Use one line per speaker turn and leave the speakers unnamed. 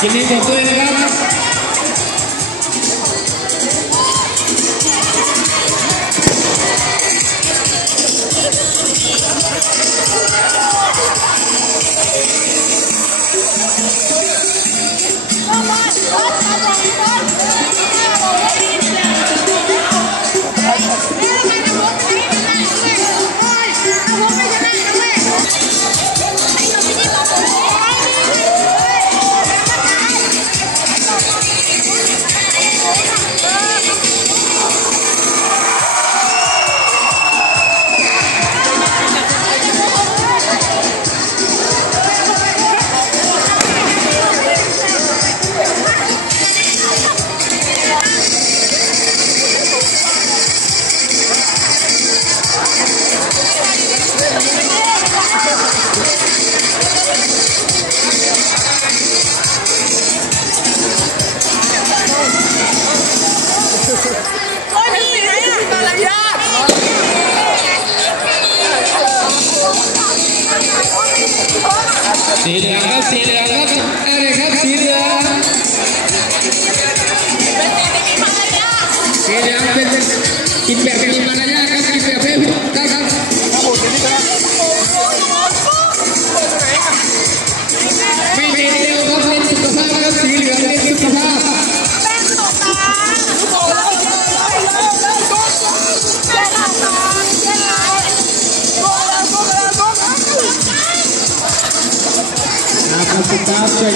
Tienen motores ganas. Come on, come on. สีเหงครัสีเหลืองครับอะไรครับสีเหลืองสีเหงเป็นกินแบบกันมาน Happy Master